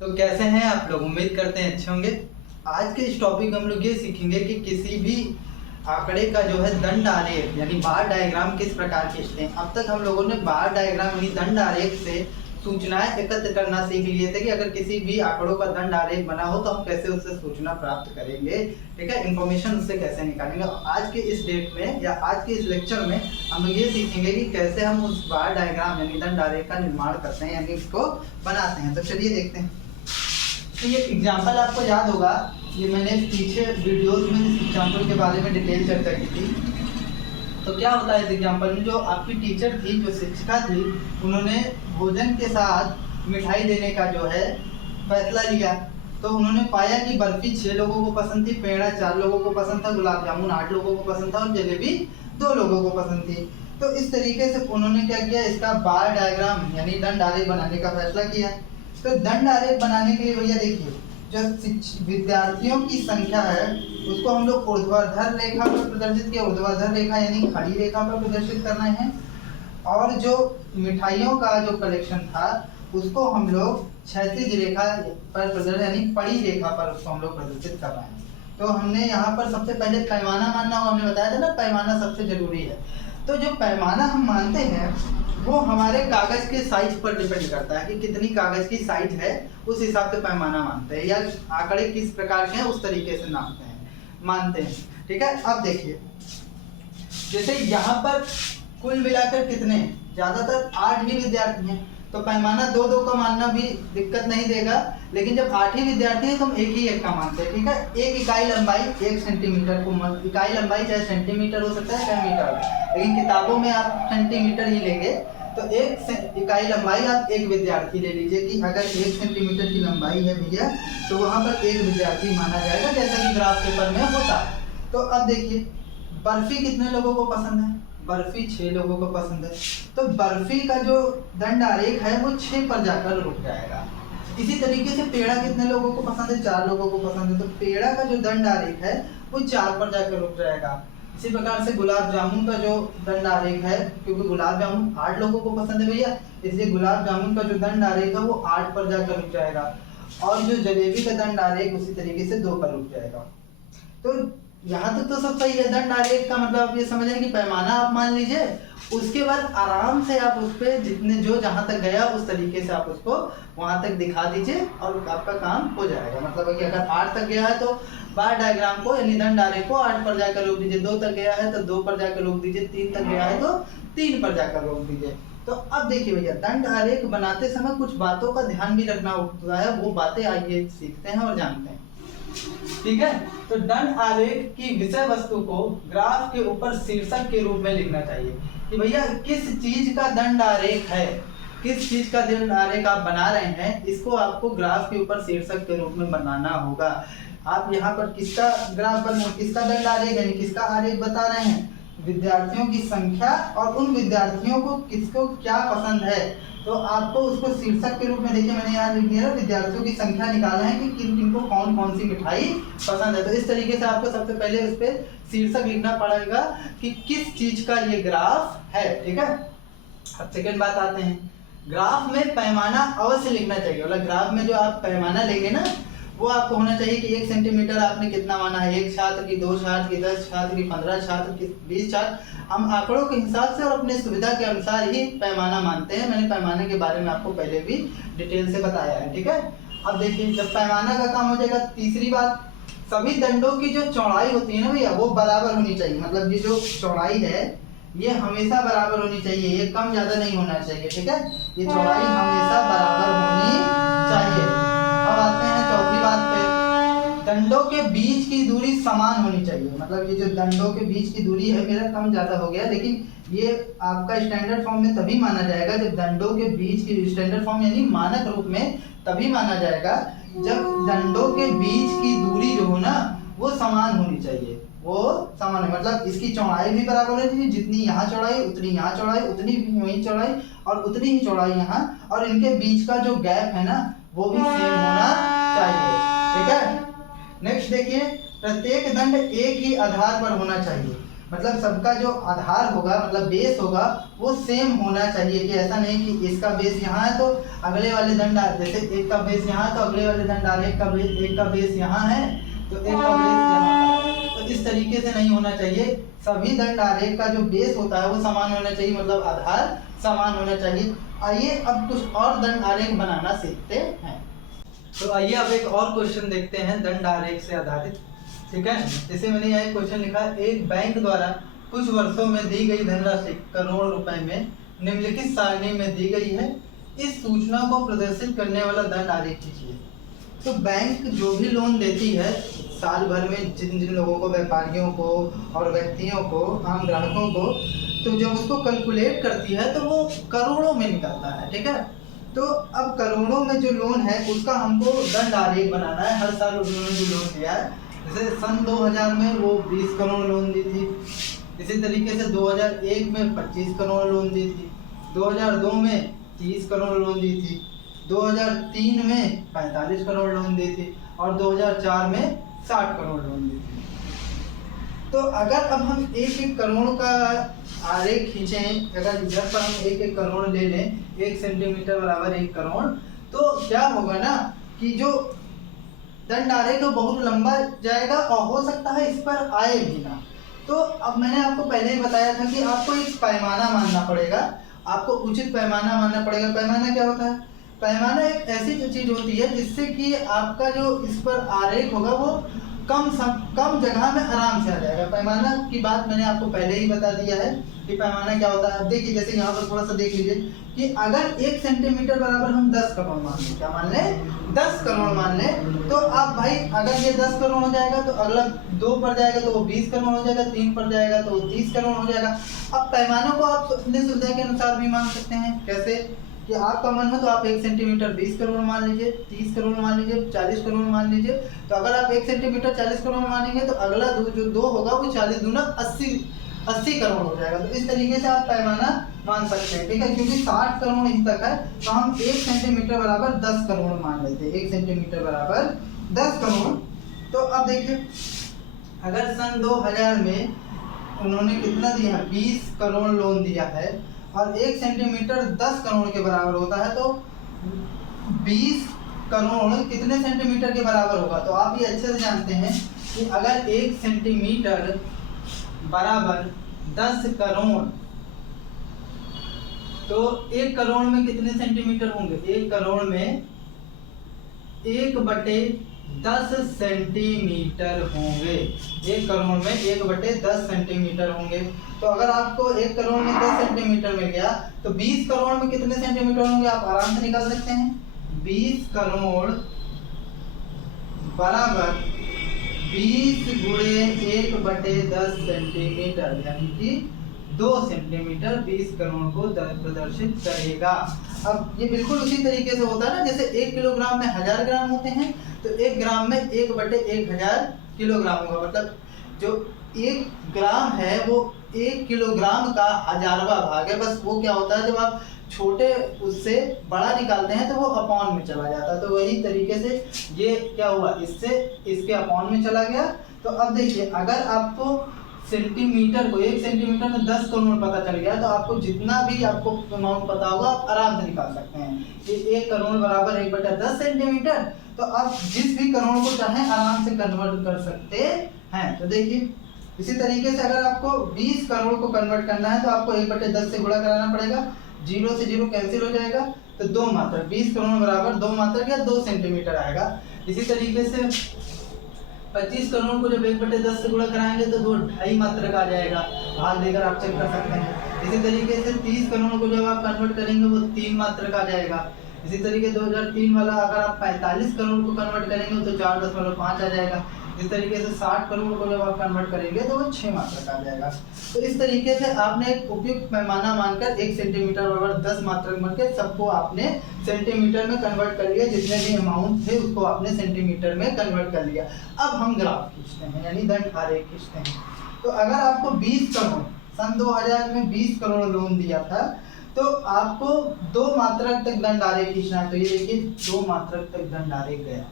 तो कैसे हैं आप लोग? उम्मीद करते हैं अच्छे होंगे। आज के इस टॉपिक में हम लोग ये सीखेंगे कि किसी भी आंकड़े का जो है दंड आरेख यानी बार डायग्राम किस प्रकार खींचते हैं। अब तक हम लोगों ने बार डायग्राम यानी दंड आरेख से सूचनाएं एकत्र करना सीख लिए थे कि अगर किसी भी आंकड़ों का दंड आरेख बना हो तो हम कैसे उससे सूचना प्राप्त करेंगे, ठीक है, इंफॉर्मेशन उससे कैसे निकालेंगे। आज के इस डेट में या आज के इस लेक्चर में हम लोग ये सीखेंगे कि कैसे हम उस बार डायग्राम यानी दंड आरेख का निर्माण करते हैं यानी उसको बनाते हैं। तो चलिए देखते हैं। तो ये एग्जाम्पल आपको याद होगा, ये मैंने पीछे वीडियोस में इस एग्जाम्पल के बारे में डिटेल चर्चा की थी। तो क्या होता है इस एग्जाम्पल में, जो आपकी टीचर थी, जो शिक्षिका थी, उन्होंने भोजन के साथ मिठाई देने का जो है फैसला लिया। तो उन्होंने पाया कि बर्फी 6 लोगों को पसंद थी, पेड़ा 4 लोगों को पसंद था, गुलाब जामुन 8 लोगों को पसंद था और जलेबी 2 लोगों को पसंद थी। तो इस तरीके से उन्होंने क्या किया, इसका बार डायग्राम यानी दंड आरेख बनाने का फैसला किया। तो दंड आरेख बनाने के लिए भैया देखिए, जो विद्यार्थियों की संख्या है उसको हम लोग ऊर्ध्वाधर रेखा पर प्रदर्शित किया। ऊर्ध्वाधर रेखा यानी खड़ी रेखा पर प्रदर्शित करना है, और जो मिठाइयों का जो कलेक्शन था उसको हम लोग क्षैतिज रेखा पर प्रदर्शित यानी पड़ी रेखा पर उसको हम लोग प्रदर्शित कर रहे हैं। तो हमने यहाँ पर सबसे पहले पैमाना मानना होगा। हमने बताया था ना, पैमाना सबसे जरूरी है। तो जो पैमाना हम मानते हैं वो हमारे कागज के साइज पर डिपेंड करता है कि कितनी कागज की साइज है, उस हिसाब से पैमाना मानते हैं, या आंकड़े किस प्रकार के हैं उस तरीके से मानते हैं, ठीक है। अब देखिए, जैसे यहाँ पर कुल मिलाकर कितने, ज्यादातर 8 ही विद्यार्थी हैं, तो पैमाना 2-2 का मानना भी दिक्कत नहीं देगा। लेकिन जब 8 ही विद्यार्थी हैं तो हम एक का मानते हैं, ठीक है। एक इकाई लंबाई 1 सेंटीमीटर को, इकाई लंबाई चाहे सेंटीमीटर हो सकता है चाहे मीटर, लेकिन किताबों में आप सेंटीमीटर ही लेंगे। तो 1 इकाई लंबाई आप 1 विद्यार्थी ले लीजिए कि अगर 1 सेंटीमीटर की लंबाई है भैया तो वहाँ पर 1 विद्यार्थी माना जाएगा, जैसा कि ग्राफ पेपर में होता है। तो अब देखिए, बर्फी कितने लोगों को पसंद है? बर्फी 6 लोगों को पसंद है। तो बर्फी का जो दंड आरेख है वो 6 पर जाकर रुक जाएगा। इसी तरीके से पेड़ा कितने लोगों को पसंद है? 4 लोगों को पसंद है। तो पेड़ा का जो दंड आरेख है वो 4 पर जाकर रुक जाएगा। इसी प्रकार से गुलाब जामुन का जो दंड आरेख है, क्योंकि गुलाब जामुन 8 लोगों को पसंद है भैया, इसलिए गुलाब जामुन का जो दंड आरेख है वो 8 पर जाकर रुक जाएगा। और जो जलेबी का दंड आरेख उसी तरीके से 2 पर रुक जाएगा। तो यहाँ तक तो सब सही है। दंड आरेख का मतलब आप ये समझ रहे हैं कि पैमाना आप मान लीजिए, उसके बाद आराम से आप उस पर जितने जो जहाँ तक गया उस तरीके से आप उसको वहाँ तक दिखा दीजिए और आपका काम हो जाएगा। मतलब कि अगर 8 तक गया है तो बार डायग्राम को यानी दंड आरेख को 8 पर जाकर रोक दीजिए, 2 तक गया है तो 2 पर जाकर रोक दीजिए, 3 तक गया है तो 3 पर जाकर रोक दीजिए। तो अब देखिए भैया, दंड आरेख बनाते समय कुछ बातों का ध्यान भी रखना होता है। वो बातें आइए सीखते हैं और जानते हैं, ठीक है। तो दंड आरेख की विषय वस्तु को ग्राफ के ऊपर शीर्षक के रूप में लिखना चाहिए कि भैया किस चीज का दंड आरेख है, किस चीज का दंड आरेख आप बना रहे हैं, इसको आपको ग्राफ के ऊपर शीर्षक के रूप में बनाना होगा। आप यहाँ पर किसका ग्राफ किसका दंड आरेख यानी किसका आरेख बता रहे हैं? विद्यार्थियों की संख्या और उन विद्यार्थियों को किसको क्या पसंद है। तो आपको उसको शीर्षक के रूप में, देखिए मैंने यहाँ लिख दिया, विद्यार्थियों की संख्या निकालना है कि किन किन को कौन कौन सी मिठाई पसंद है। तो इस तरीके से आपको सबसे पहले उस पर शीर्षक लिखना पड़ेगा कि किस चीज का ये ग्राफ है, ठीक है। अब सेकेंड बात आते हैं, ग्राफ में पैमाना अवश्य लिखना चाहिए। मतलब ग्राफ में जो आप पैमाना लेंगे ना, वो आपको होना चाहिए कि 1 सेंटीमीटर आपने कितना माना है, 1 छात्र की, 2 छात्र की, 10 छात्र की, 15 छात्र की, 20 छात्र। हम आंकड़ों के हिसाब से और अपने सुविधा के अनुसार ही पैमाना मानते हैं। मैंने पैमाने के बारे में आपको पहले भी डिटेल से बताया है, ठीक है। अब देखिए, जब पैमाना का काम हो जाएगा, तीसरी बात, सभी दंडों की जो चौड़ाई होती है ना भैया वो बराबर होनी चाहिए। मतलब ये जो चौड़ाई है ये हमेशा बराबर होनी चाहिए, ये कम ज्यादा नहीं होना चाहिए, ठीक है। ये चौड़ाई हमेशा बराबर होनी चाहिए। अब आते हैं चौथी बात पे, दंडों के बीच की दूरी समान होनी चाहिए। मतलब ये जो दंडों के बीच की दूरी है, मेरा कम ज्यादा हो गया, लेकिन ये आपका स्टैंडर्ड फॉर्म में तभी माना जाएगा जब दंडों के बीच की, स्टैंडर्ड फॉर्म यानी मानक रूप में तभी माना जाएगा जब दंडों के बीच की दूरी जो हो ना वो समान होनी चाहिए। वो समान है मतलब इसकी चौड़ाई भी बराबर होनी चाहिए, जितनी यहाँ चौड़ाई उतनी यहाँ चौड़ाई, उतनी वही चौड़ाई और उतनी ही चौड़ाई यहाँ, और इनके बीच का जो गैप है ना वो भी सेम होना चाहिए, ठीक है। नेक्स्ट देखिए, प्रत्येक दंड एक ही आधार पर होना चाहिए। मतलब सबका जो आधार होगा, मतलब बेस होगा, वो सेम होना चाहिए। कि ऐसा नहीं कि इसका बेस यहाँ है तो अगले वाले दंड जैसे एक का बेस यहाँ है तो अगले वाले दंड एक का बेस यहाँ है तो एक का बेस यहाँ है। तो इस तरीके से नहीं होना चाहिए। सभी दंड आरेख का जो बेस होता है वो समान होना चाहिए, मतलब आधार समान होना चाहिए। आइए अब कुछ और दंड आरेख बनाना सीखते हैं। तो आइए अब एक और क्वेश्चन देखते हैं दंड आरेख से आधारित। ठीक है, जैसे मैंने यहाँ एक क्वेश्चन लिखा है, एक बैंक द्वारा कुछ वर्षों में दी गई धनराशि करोड़ रुपए में निम्नलिखित सारणी में दी गई है, इस सूचना को प्रदर्शित करने वाला दंड आरेख कीजिए। तो बैंक जो भी लोन देती है साल भर में जिन जिन लोगों को, व्यापारियों को और व्यक्तियों को, आम ग्राहकों को, तो जब उसको कैलकुलेट करती है तो वो करोड़ों में निकलता है। ठीक है, तो अब करोड़ों में जो लोन है उसका हमको दंड आरेख बनाना है। हर साल उन्होंने जो लोन दिया है, जैसे सन 2000 में वो 20 करोड़ लोन दी थी, इसी तरीके से 2001 में 25 करोड़ लोन दी थी, 2002 में 30 करोड़ लोन दी थी, 2003 में 45 करोड़ लोन दी थी और 2004 में 60 करोड़ लोन दी थी। तो अगर अब हम एक एक करोड़ का आरेख खींचें, अगर इधर पर हम एक एक करोड़ ले लें, 1 सेंटीमीटर बराबर 1 करोड़, तो क्या होगा ना कि जो दंड आरेख तो बहुत लंबा जाएगा और हो सकता है इस पर आए भी ना। तो अब मैंने आपको पहले ही बताया था कि आपको एक पैमाना मानना पड़ेगा, आपको उचित पैमाना मानना पड़ेगा। पैमाना क्या होता है? पैमाना एक ऐसी चीज होती है जिससे कि आपका जो इस पर आरेख होगा वो कम जगह में आराम से आ जाएगा। पैमाना की बात मैंने आपको पहले ही बता दिया है कि पैमाना क्या होता है। अब देखिए, जैसे यहाँ पर थोड़ा सा देख लीजिए कि अगर 1 सेंटीमीटर बराबर हम 10 करोड़ मान लें, क्या मान लें? 10 करोड़ मान लें, तो आप भाई अगर ये 10 करोड़ हो जाएगा तो अगला 2 पर जाएगा तो वो 20 करोड़ हो जाएगा, 3 पर जाएगा तो वो 30 करोड़ हो जाएगा। अब पैमानों को आप अपनी सुविधा के अनुसार भी मान सकते हैं। कैसे कि आपका मन हो तो आप 1 सेंटीमीटर 20 करोड़ मान लीजिए, 30 करोड़ मान लीजिए, 40 करोड़ मान लीजिए। तो अगर आप 1 सेंटीमीटर 40 करोड़ मानेंगे तो अगला जो 2 होगा वो 40 दूना 80 करोड़ हो जाएगा। तो इस तरीके से आप पैमाना मान सकते हैं। ठीक है, क्योंकि 60 करोड़ ही तक है तो हम 1 सेंटीमीटर बराबर 10 करोड़ मान लेते हैं। 1 सेंटीमीटर बराबर 10 करोड़। तो अब देखिए, अगर सन 2000 में उन्होंने कितना दिया? 20 करोड़ लोन दिया है और 1 सेंटीमीटर 10 करोड़ के बराबर होता है, तो 20 करोड़ कितने सेंटीमीटर के बराबर होगा? तो आप ये अच्छे से जानते हैं कि अगर 1 सेंटीमीटर बराबर 10 करोड़, तो 1 करोड़ में कितने सेंटीमीटर होंगे? 1 करोड़ में 1/10 सेंटीमीटर होंगे। 1 करोड़ में 1/10 सेंटीमीटर होंगे। तो अगर आपको 1 करोड़ में 10 सेंटीमीटर मिल गया तो 20 करोड़ में कितने सेंटीमीटर होंगे? आप आराम से निकाल सकते हैं। 20 करोड़ बराबर 20 गुणे 1/10 सेंटीमीटर, यानी कि 2 सेंटीमीटर 20 करोड़ को प्रदर्शित करेगा। अब ये बिल्कुल उसी तरीके से होता है ना, जैसे 1 किलोग्राम में 1000 ग्राम होते हैं, तो 1 ग्राम में 1/1000 किलोग्राम होगा। मतलब जो 1 ग्राम है वो 1 किलोग्राम का 1000वां भाग है। बस वो क्या होता है, जब आप छोटे उससे बड़ा निकालते हैं तो वो अपॉन में चला जाता है। तो वही तरीके से ये क्या हुआ, इससे इसके अपॉन में चला गया। तो अब देखिए, अगर आपको सेंटीमीटर को 1 सेंटीमीटर में 10 करोड़ पता चल गया तो आपको जितना भी आपको अमाउंट पता होगा आप आराम से निकाल सकते हैं कि 1 करोड़ बराबर 1/10 सेंटीमीटर। तो आप जिस भी करोड़ को चाहें आराम से कन्वर्ट कर सकते हैं। तो देखिए, इसी तरीके से अगर आपको 20 करोड़ को कन्वर्ट करना है तो आपको 1/10 से गुणा कराना पड़ेगा। 0 से 0 कैंसिल हो जाएगा तो 2 मात्रक, 20 करोड़ बराबर 2 मात्रक या 2 सेंटीमीटर आएगा। इसी तरीके से 25 करोड़ को जब 1/10 से गुणा कराएंगे तो 2.5 मात्रक आ जाएगा। भाग देकर आप चेक कर सकते हैं। इसी तरीके से 30 करोड़ को जब आप कन्वर्ट करेंगे वो 3 मात्रक आ जाएगा। इसी तरीके 2003 वाला अगर आप 45 करोड़ को कन्वर्ट करेंगे तो 4.5 आ जाएगा। इस तरीके से 60 करोड़ को जब आप कन्वर्ट करेंगे तो वो 6 मात्रक आ जाएगा। तो इस तरीके से आपने एक उपयुक्त पैमाना मानकर 1 सेंटीमीटर बराबर 10 मात्रक मानकर सबको आपने सेंटीमीटर में कन्वर्ट कर लिया। जितने भी अमाउंट थे उसको आपने सेंटीमीटर में कन्वर्ट कर लिया। अब हम ग्राफ खींचते हैं, यानी दंड आरेख खींचते हैं। तो अगर आपको 20 करोड़ सन 2000 में 20 करोड़ लोन दिया था तो आपको 2 मात्रक तक दंड आरेख खींचना है। तो ये देखिए 2 मात्रक तक दंड आरेख गया।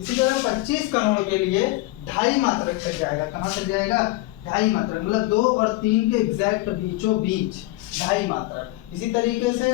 इसी तरह 25 करोड़ के लिए 2.5 मात्रक तक जाएगा। कहाँ तक जाएगा? ढाई मात्रक, मतलब 2 और 3 के एग्जैक्ट बीचों बीच ढाई मात्रक। इसी तरीके से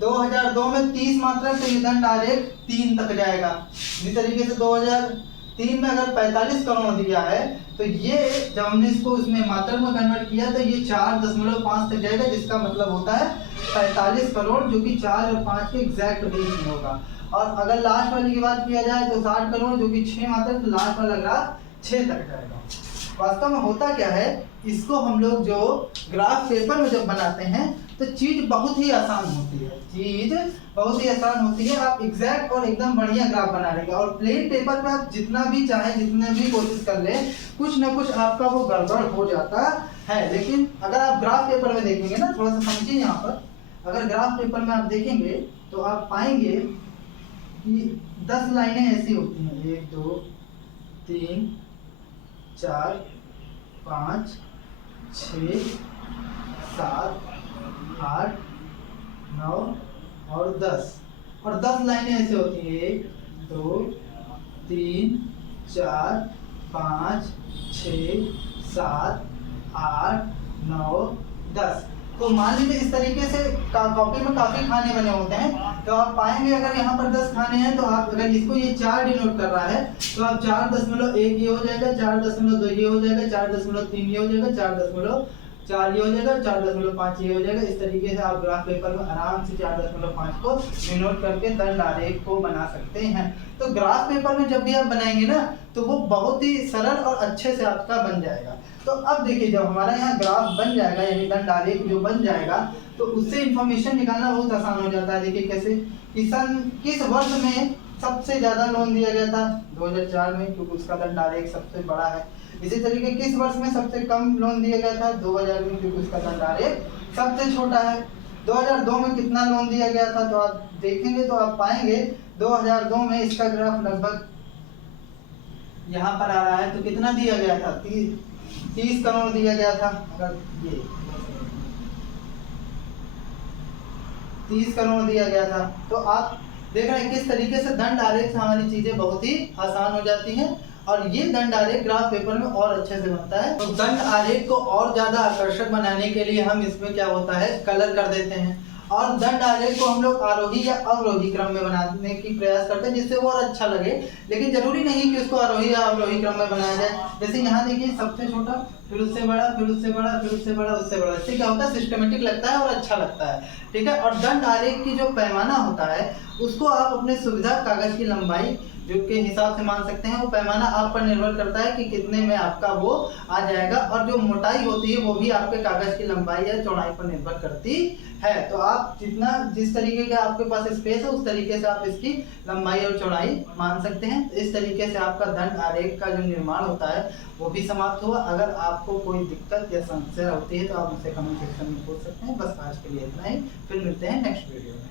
2002 में 30 मात्रक, तो ये दंड आरेख 3 तक जाएगा। इसी तरीके से 2003 में अगर 45 करोड़ दिया है तो ये जब हमने इसको उसमें मात्रक में कन्वर्ट किया तो ये 4.5 तक जाएगा, जिसका मतलब होता है 45 करोड़, जो कि 4 और 5 के एग्जैक्ट बीच में होगा। और अगर लास्ट वाली की बात किया जाए तो 60 करोड़, जो कि 6 मात्रक, तो लास्ट वाला ग्राफ 6 तक जाएगा। वास्तव में होता क्या है, इसको हम लोग जो ग्राफ पेपर में जब बनाते हैं तो चीज बहुत ही आसान होती है, चीज बहुत ही आसान होती है। आप एग्जैक्ट और एकदम बढ़िया ग्राफ बना लेंगे, और प्लेन पेपर पे आप जितना भी चाहे, जितने भी कोशिश कर ले, कुछ ना कुछ आपका वो गड़बड़ हो जाता है। लेकिन अगर आप ग्राफ पेपर में देखेंगे ना, थोड़ा सा समझिए यहाँ पर, अगर ग्राफ पेपर में आप देखेंगे तो आप पाएंगे कि 10 लाइनें ऐसी होती हैं, 1 2 3 4 5 6 7 8 9 और 10, और 10 लाइनें ऐसे होती हैं, 1 2 3 4 5 6 7 8 9 10। तो मान लीजिए इस तरीके से कॉपी में काफी खाने बने होते हैं, तो आप पाएंगे अगर यहाँ पर 10 खाने हैं तो आप अगर इसको ये 4 डिनोट कर रहा है तो आप 4.1 ये हो जाएगा, 4.2 ये हो जाएगा, 4.3 ये हो जाएगा, 4.4 ये हो जाएगा, 4.5 ये हो जाएगा। इस तरीके से आप ग्राफ पेपर में आराम से 4.5 को डिनोट करके दंड आरेख को बना सकते हैं। तो ग्राफ पेपर में जब भी आप बनाएंगे ना तो वो बहुत ही सरल और अच्छे से आपका बन जाएगा। तो अब देखिए, जब हमारा यहाँ ग्राफ बन जाएगा, यानी दंड आरेख जो बन जाएगा, तो उससे इंफॉर्मेशन निकालना बहुत आसान हो जाता है। देखिए कैसे, किस वर्ष में सबसे ज्यादा लोन दिया गया था, 2004 में, क्योंकि उसका दंड आरेख सबसे बड़ा है। इसी तरीके किस वर्ष में सबसे कम लोन दिया गया था, 2000 में, क्योंकि उसका दंड आरेख सबसे छोटा है। 2002 में कितना लोन दिया गया था, तो आप देखेंगे तो आप पाएंगे 2002 में इसका ग्राफ लगभग यहाँ पर आ रहा है, तो कितना दिया गया था, 30 करोड़ दिया गया था। अगर ये 30 करोड़ दिया गया था, तो आप देख रहे हैं किस तरीके से दंड आरेख से हमारी चीजें बहुत ही आसान हो जाती हैं, और ये दंड आरेख ग्राफ पेपर में और अच्छे से बनता है। तो दंड आरेख को और ज्यादा आकर्षक बनाने के लिए हम इसमें क्या होता है, कलर कर देते हैं, और दंड आरेख को हम लोग आरोही या अवरोही क्रम में बनाने की प्रयास करते हैं, जिससे वो और अच्छा लगे। लेकिन जरूरी नहीं कि उसको आरोही या अवरोही क्रम में बनाया जाए। जैसे यहाँ देखिए, सबसे छोटा, फिर उससे बड़ा, फिर उससे बड़ा, फिर उससे बड़ा, उससे बड़ा। इससे क्या होता है, सिस्टमेटिक लगता है और अच्छा लगता है, ठीक है। और दंड आरेख की जो पैमाना होता है उसको आप अपने सुविधा कागज की लंबाई जो के हिसाब से मान सकते हैं। वो पैमाना आप पर निर्भर करता है कि कितने में आपका वो आ जाएगा, और जो मोटाई होती है वो भी आपके कागज की लंबाई या चौड़ाई पर निर्भर करती है। तो आप जिस तरीके का आपके पास स्पेस है उस तरीके से आप इसकी लंबाई और चौड़ाई मान सकते हैं। तो इस तरीके से आपका दंड आरेख का जो निर्माण होता है वो भी समाप्त हुआ। अगर आपको कोई दिक्कत या समस्या होती है तो आप मुझसे कमेंट सेक्शन में पूछ सकते हैं। बस आज के लिए इतना ही, फिर मिलते हैं नेक्स्ट वीडियो में।